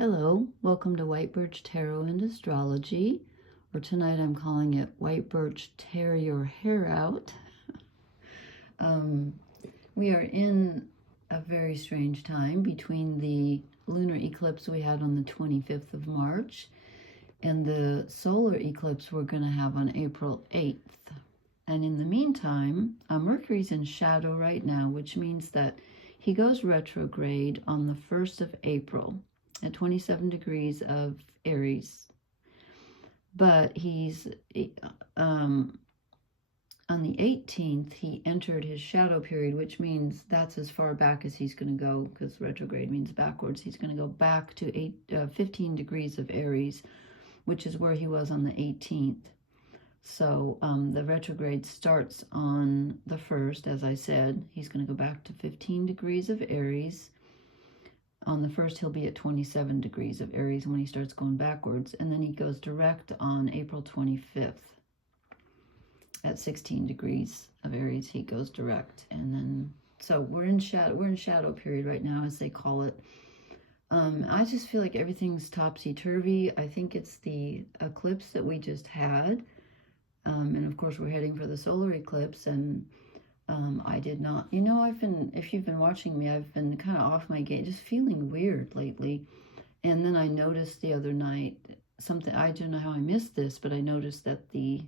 Hello, welcome to White Birch Tarot and Astrology, or tonight I'm calling it White Birch Tear Your Hair Out. We are in a very strange time between the lunar eclipse we had on the 25th of March and the solar eclipse we're going to have on April 8th. And in the meantime, Mercury's in shadow right now, which means that he goes retrograde on the 1st of April. At 27 degrees of Aries. But he's, on the 18th, he entered his shadow period, which means that's as far back as he's going to go, because retrograde means backwards. He's going to go back to 15 degrees of Aries, which is where he was on the 18th. So the retrograde starts on the 1st, as I said. He's going to go back to 15 degrees of Aries. On the 1st, he'll be at 27 degrees of Aries when he starts going backwards. And then he goes direct on April 25th. At 16 degrees of Aries, he goes direct. And then, so we're in shadow period right now, as they call it. I just feel like everything's topsy-turvy. I think it's the eclipse that we just had. And of course, we're heading for the solar eclipse. And I did not, if you've been watching me, I've been kind of off my game, just feeling weird lately. And then I noticed the other night something, I don't know how I missed this, but I noticed that the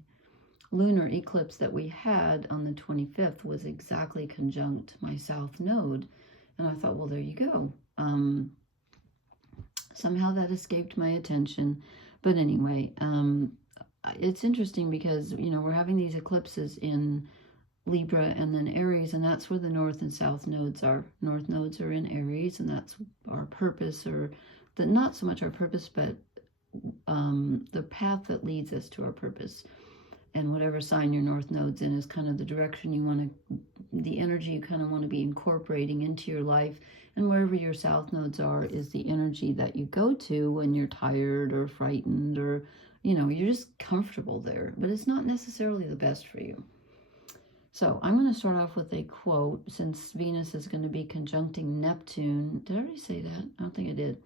lunar eclipse that we had on the 25th was exactly conjunct my south node. And I thought, well, there you go. Somehow that escaped my attention. But anyway, it's interesting because, we're having these eclipses in Libra and then Aries, and that's where the north and south nodes are. North nodes are in Aries, and that's our purpose, or not so much our purpose, but the path that leads us to our purpose. And whatever sign your north node's in is kind of the direction you want to, the energy you kind of want to be incorporating into your life. And wherever your south nodes are is the energy that you go to when you're tired or frightened, or, you're just comfortable there. But it's not necessarily the best for you. So I'm going to start off with a quote, since Venus is going to be conjuncting Neptune. Did I already say that? I don't think I did.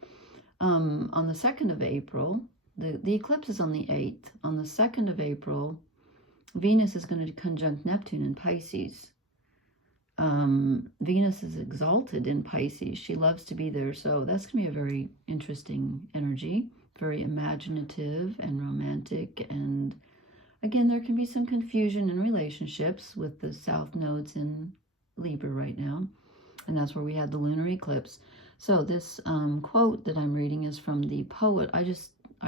On the 2nd of April, the eclipse is on the 8th. On the 2nd of April, Venus is going to conjunct Neptune in Pisces. Venus is exalted in Pisces. She loves to be there. So that's going to be a very interesting energy, very imaginative and romantic. And again, there can be some confusion in relationships with the south nodes in Libra right now. And that's where we had the lunar eclipse. So this quote that I'm reading is from the poet. I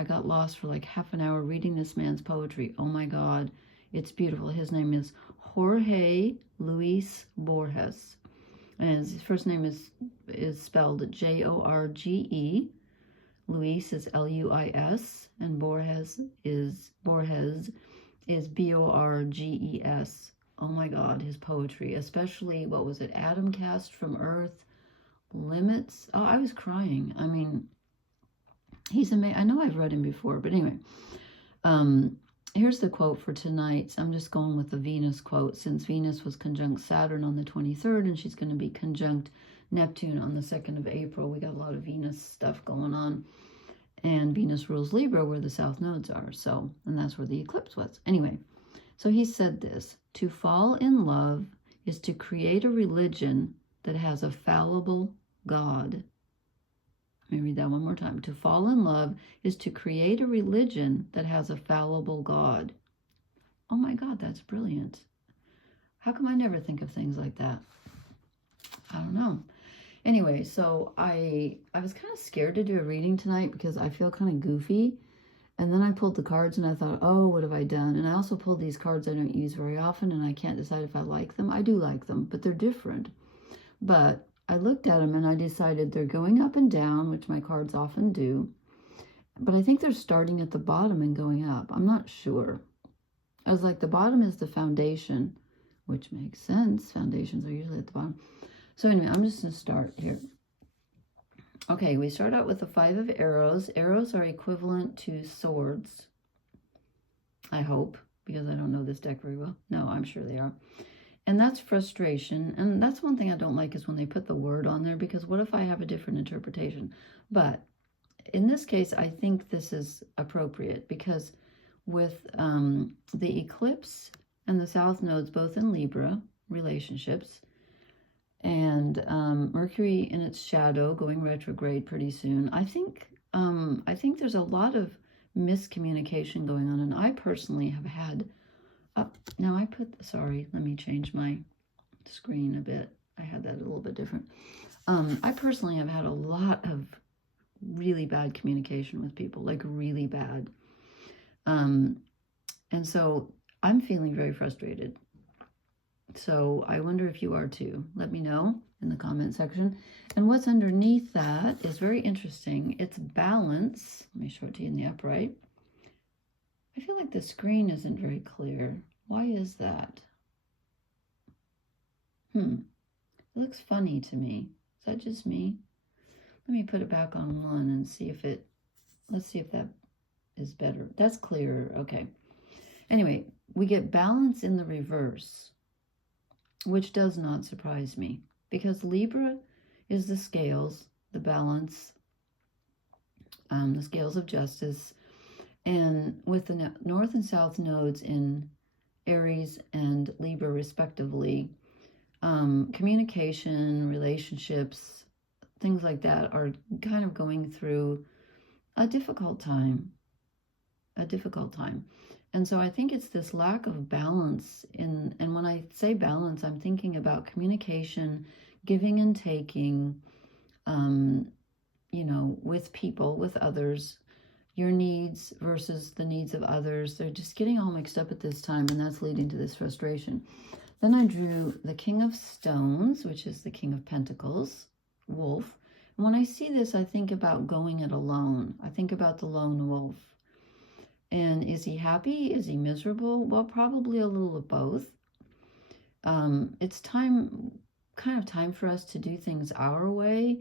got lost for like half an hour reading this man's poetry. Oh my God, it's beautiful. His name is Jorge Luis Borges. And his first name is spelled Jorge. Luis is Luis, and Borges is Borges. Oh my God, his poetry, especially, what was it, Atom Cast from Earth, Limits. Oh, I was crying. I mean, he's amazing. I know I've read him before, but anyway, here's the quote for tonight. I'm just going with the Venus quote, since Venus was conjunct Saturn on the 23rd, and she's going to be conjunct Neptune on the 2nd of April. We got a lot of Venus stuff going on. And Venus rules Libra, where the south nodes are. So, and that's where the eclipse was. Anyway, so he said this: to fall in love is to create a religion that has a fallible God. Let me read that one more time. To fall in love is to create a religion that has a fallible God. Oh my God, that's brilliant. How come I never think of things like that? I don't know. Anyway, so I was kind of scared to do a reading tonight because I feel kind of goofy. And then I pulled the cards and I thought, oh, what have I done? And I also pulled these cards I don't use very often, and I can't decide if I like them. I do like them, but they're different. But I looked at them and I decided they're going up and down, which my cards often do. But I think they're starting at the bottom and going up. I'm not sure. I was like, the bottom is the foundation, which makes sense. Foundations are usually at the bottom. So anyway, I'm just going to start here. Okay, we start out with the 5 of arrows. Arrows are equivalent to swords. I hope, because I don't know this deck very well. No, I'm sure they are. And that's frustration. And that's one thing I don't like, is when they put the word on there, because what if I have a different interpretation? But in this case, I think this is appropriate because with the eclipse and the south nodes both in Libra, relationships, and Mercury in its shadow going retrograde pretty soon, I think there's a lot of miscommunication going on, and I personally have had. Now I put. Sorry, let me change my screen a bit. I had that a little bit different. I personally have had a lot of really bad communication with people, like really bad. And so I'm feeling very frustrated. So I wonder if you are too. Let me know in the comment section. And what's underneath that is very interesting. It's balance. Let me show it to you in the upright. I feel like the screen isn't very clear. Why is that? It looks funny to me. Is that just me? Let me put it back on 1 and see if it, let's see if that is better. That's clearer. Okay. Anyway, we get balance in the reverse, which does not surprise me because Libra is the scales, the balance, the scales of justice. And with the north and south nodes in Aries and Libra respectively, communication, relationships, things like that are kind of going through a difficult time. And so I think it's this lack of balance and when I say balance, I'm thinking about communication, giving and taking, with people, with others, your needs versus the needs of others. They're just getting all mixed up at this time, and that's leading to this frustration. Then I drew the King of Stones, which is the King of Pentacles, wolf. And when I see this, I think about going it alone. I think about the lone wolf. And is he happy? Is he miserable? Well, probably a little of both. It's kind of time for us to do things our way.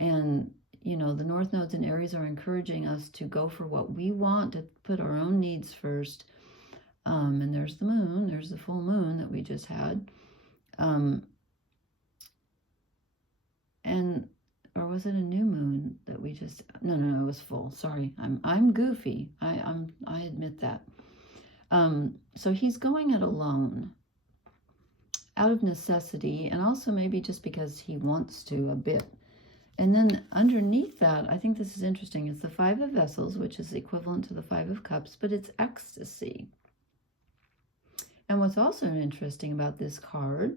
And, the North Nodes and Aries are encouraging us to go for what we want, to put our own needs first. And there's the moon, there's the full moon that we just had. Or was it a new moon that we just, no, it was full. Sorry, I'm goofy. I admit that. So he's going it alone out of necessity, and also maybe just because he wants to a bit. And then underneath that, I think this is interesting. It's the 5 of Vessels, which is equivalent to the 5 of Cups, but it's ecstasy. And what's also interesting about this card,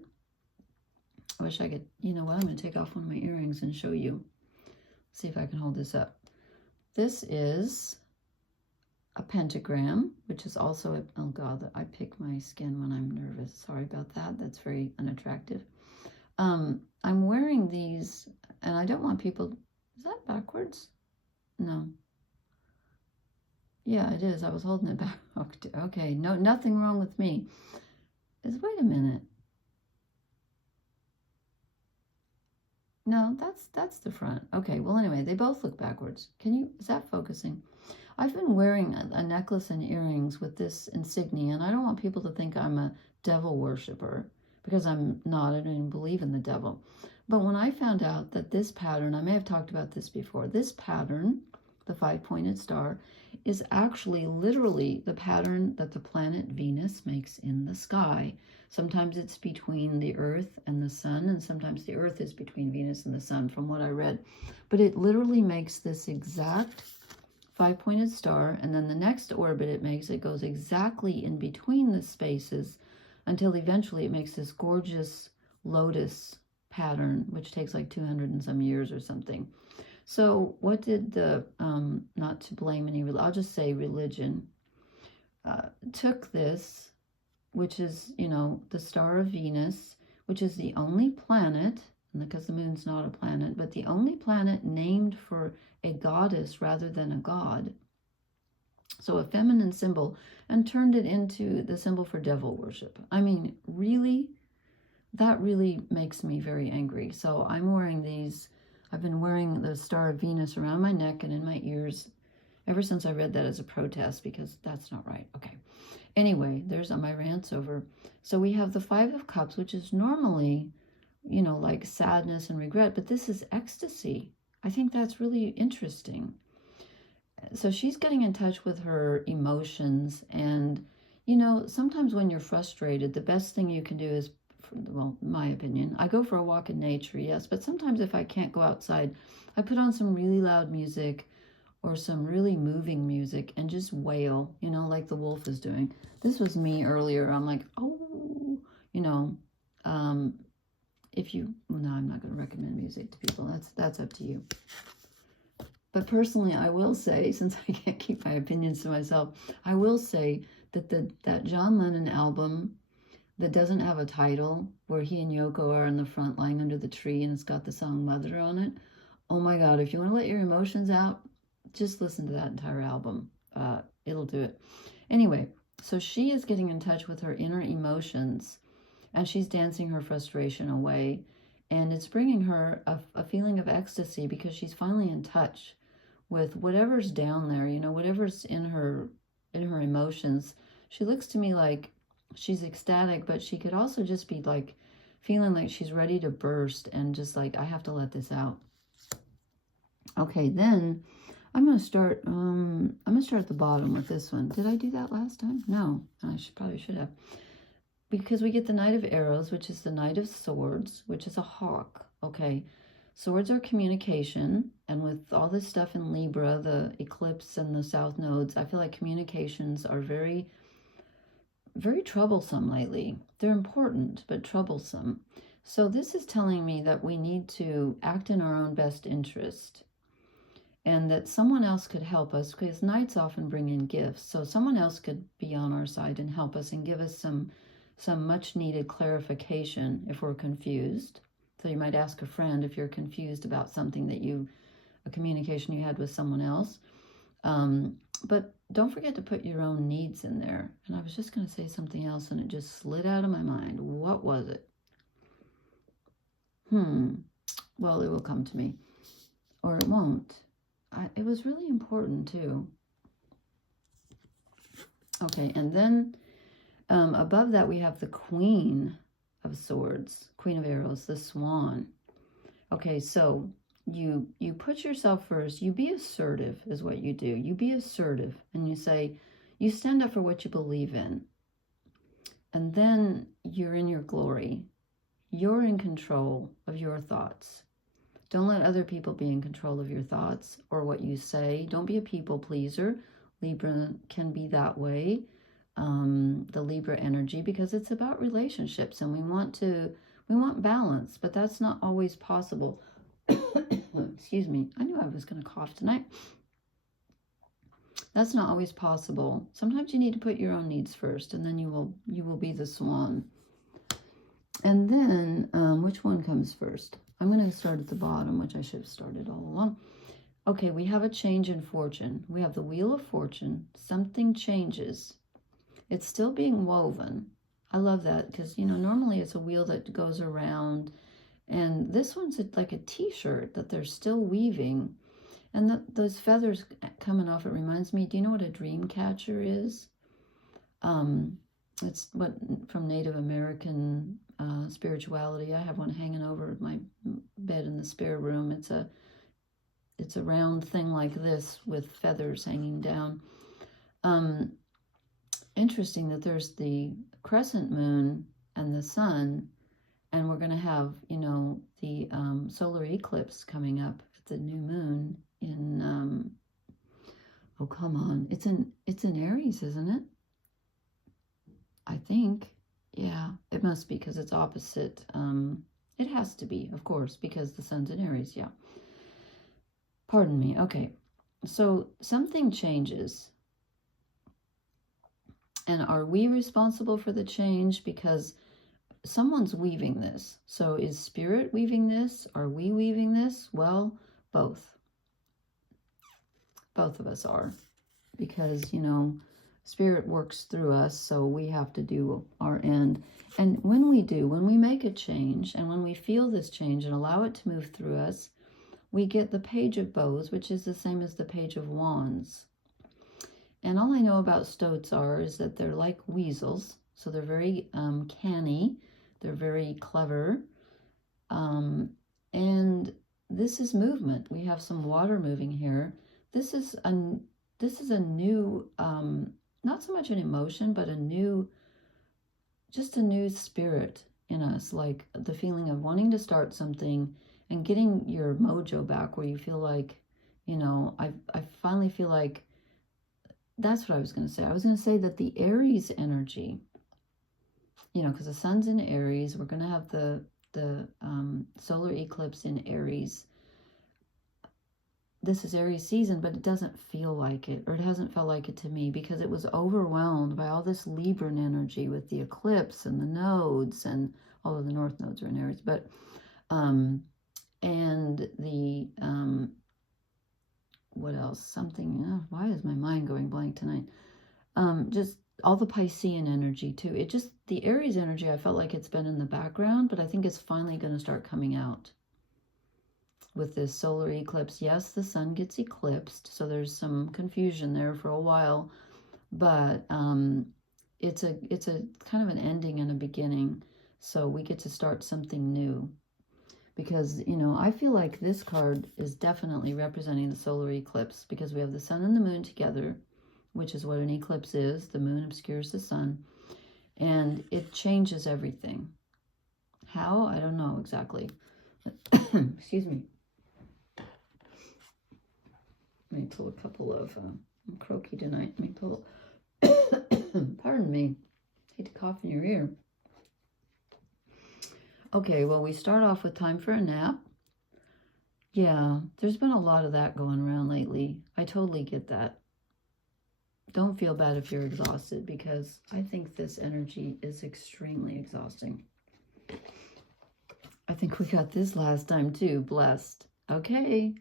I wish I could, you know what, I'm going to take off one of my earrings and show you. See if I can hold this up. This is a pentagram, which is also a, oh God, I pick my skin when I'm nervous. Sorry about that. That's very unattractive. I'm wearing these, and I don't want people, is that backwards? No. Yeah, it is. I was holding it back. Okay, no, nothing wrong with me. Wait a minute. No, that's the front. Okay, well, anyway, they both look backwards. Is that focusing? I've been wearing a necklace and earrings with this insignia, and I don't want people to think I'm a devil worshiper, because I'm not. I don't even believe in the devil. But when I found out that this pattern, I may have talked about this before, this pattern, the 5-pointed star, is actually literally the pattern that the planet Venus makes in the sky. Sometimes it's between the Earth and the Sun, and sometimes the Earth is between Venus and the Sun, from what I read. But it literally makes this exact 5-pointed star, and then the next orbit it makes, it goes exactly in between the spaces until eventually it makes this gorgeous lotus pattern, which takes like 200 and some years or something. So what did the, not to blame any, I'll just say religion, took this, which is, the star of Venus, which is the only planet, because the moon's not a planet, but the only planet named for a goddess rather than a god. So a feminine symbol, and turned it into the symbol for devil worship. I mean, really, that really makes me very angry. So I'm wearing these. I've been wearing the Star of Venus around my neck and in my ears ever since I read that as a protest, because that's not right. Okay. Anyway, there's my rants over. So we have the 5 of Cups, which is normally, like sadness and regret, but this is ecstasy. I think that's really interesting. So she's getting in touch with her emotions. And, you know, sometimes when you're frustrated, the best thing you can do is, well, my opinion, I go for a walk in nature, yes. But sometimes if I can't go outside, I put on some really loud music or some really moving music and just wail, you know, like the wolf is doing. This was me earlier. I'm like, oh, you know, if you, well, no, I'm not going to recommend music to people. That's up to you. But personally, I will say, since I can't keep my opinions to myself, I will say that that John Lennon album that doesn't have a title, where he and Yoko are in the front lying under the tree and it's got the song Mother on it. Oh my God, if you want to let your emotions out, just listen to that entire album. It'll do it. Anyway, so she is getting in touch with her inner emotions, and she's dancing her frustration away. And it's bringing her a feeling of ecstasy, because she's finally in touch with whatever's down there, you know, whatever's in her emotions. She looks to me like she's ecstatic, but she could also just be like feeling like she's ready to burst and just like, I have to let this out. Okay, then I'm going to start at the bottom with this one. Did I do that last time? No, I probably should have. Because we get the Knight of Arrows, which is the Knight of Swords, which is a hawk. Okay, swords are communication, and with all this stuff in Libra, the eclipse and the south nodes, I feel like communications are very, very troublesome lately. They're important, but troublesome. So this is telling me that we need to act in our own best interest, and that someone else could help us, because knights often bring in gifts. So someone else could be on our side and help us and give us some much needed clarification if we're confused. So you might ask a friend if you're confused about something that a communication you had with someone else. But don't forget to put your own needs in there. And I was just going to say something else and it just slid out of my mind. What was it? Well, it will come to me. Or it won't. It was really important too. Okay, and then above that, we have the Queen of Swords, Queen of Arrows, the Swan. Okay, so you put yourself first. You be assertive is what you do. You be assertive, and you say, you stand up for what you believe in. And then you're in your glory. You're in control of your thoughts. Don't let other people be in control of your thoughts or what you say. Don't be a people pleaser. Libra can be that way. The Libra energy, because it's about relationships, and we want balance, but that's not always possible. Excuse me. I knew I was going to cough tonight. That's not always possible. Sometimes you need to put your own needs first, and then you will be the swan. And then which one comes first? I'm going to start at the bottom, which I should have started all along. Okay, we have a change in fortune. We have the Wheel of Fortune. Something changes. It's still being woven. I love that, because, you know, normally it's a wheel that goes around, and this one's like a t-shirt that they're still weaving. And those feathers coming off, it reminds me, do you know what a dream catcher is? It's what from Native American spirituality. I have one hanging over my bed in the spare room. It's a round thing like this with feathers hanging down. Interesting that there's the crescent moon and the sun, and we're going to have, you know, the solar eclipse coming up at the new moon in oh, come on, it's in Aries, isn't it? I think, yeah, it must be, because it's opposite. It has to be, of course, because the sun's in Aries. Yeah, pardon me. Okay, so something changes. And are we responsible for the change? Because someone's weaving this. So is Spirit weaving this? Are we weaving this? Well, both. Both of us are. Because, you know, Spirit works through us, so we have to do our end. And when we make a change, and when we feel this change and allow it to move through us, we get the Page of Bows, which is the same as the Page of Wands. And all I know about stoats is that they're like weasels. So they're very canny. They're very clever. And this is movement. We have some water moving here. this is a new, not so much an emotion, but just a new spirit in us, like the feeling of wanting to start something and getting your mojo back, where you feel like, you know, I finally feel like, that's what I was going to say. I was going to say that the Aries energy, you know, because the sun's in Aries, we're going to have the solar eclipse in Aries. This is Aries season, but it doesn't feel like it, or it hasn't felt like it to me, because it was overwhelmed by all this Libran energy with the eclipse and the nodes, and although the north nodes are in Aries, but and the what else? Something. Why is my mind going blank tonight? Just all the Piscean energy too. It just, the Aries energy, I felt like it's been in the background, but I think it's finally going to start coming out with this solar eclipse. Yes, the sun gets eclipsed, so there's some confusion there for a while, but it's a kind of an ending and a beginning. So we get to start something new, because, you know, I feel like this card is definitely representing the solar eclipse, because we have the sun and the moon together, which is what an eclipse is. The moon obscures the sun, and it changes everything. How? I don't know exactly. Excuse me. Let me pull a couple of, I'm croaky tonight. Let me pull, pardon me, hate to cough in your ear. Okay, well, we start off with time for a nap. Yeah, there's been a lot of that going around lately. I totally get that. Don't feel bad if you're exhausted, because I think this energy is extremely exhausting. I think we got this last time too. Blessed. Okay.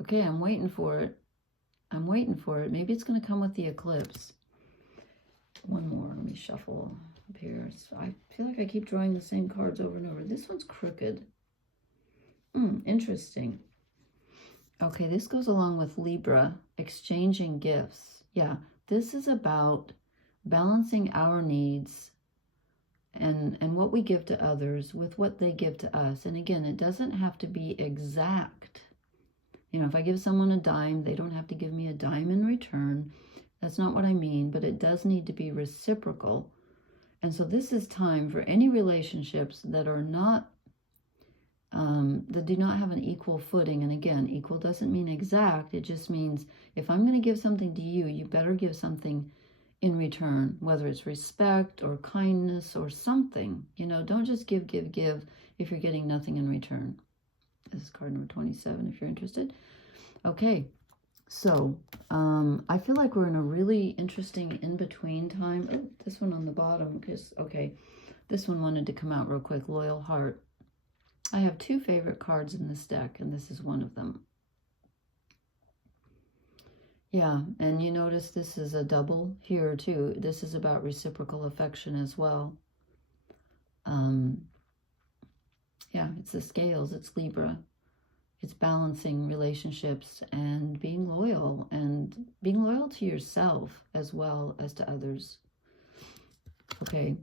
Okay, I'm waiting for it. I'm waiting for it. Maybe it's going to come with the eclipse. One more. Let me shuffle up here. So I feel like I keep drawing the same cards over and over. This one's crooked. Interesting. Okay, this goes along with Libra, exchanging gifts. Yeah, this is about balancing our needs and what we give to others with what they give to us. And again, it doesn't have to be exact. You know, if I give someone a dime, they don't have to give me a dime in return. That's not what I mean, but it does need to be reciprocal. And so this is time for any relationships that are not, that do not have an equal footing. And again, equal doesn't mean exact. It just means if I'm going to give something to you, you better give something in return, whether it's respect or kindness or something. You know, don't just give if you're getting nothing in return. This is card number 27 if you're interested. Okay, so I feel like we're in a really interesting in-between time. Oh, this one on the bottom, because, okay, this one wanted to come out real quick. Loyal Heart. I have two favorite cards in this deck, and this is one of them. Yeah, and you notice this is a double here too. This is about reciprocal affection as well. Yeah, it's the scales, it's Libra. It's balancing relationships and being loyal to yourself as well as to others. Okay.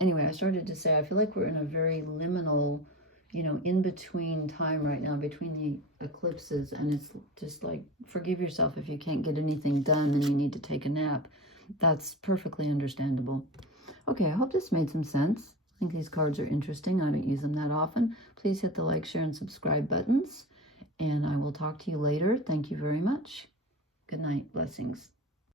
Anyway, I started to say, I feel like we're in a very liminal, you know, in-between time right now, between the eclipses, and it's just like, forgive yourself if you can't get anything done and you need to take a nap. That's perfectly understandable. Okay, I hope this made some sense. I think these cards are interesting. I don't use them that often. Please hit the like, share, and subscribe buttons, and I will talk to you later. Thank you very much. Good night. Blessings.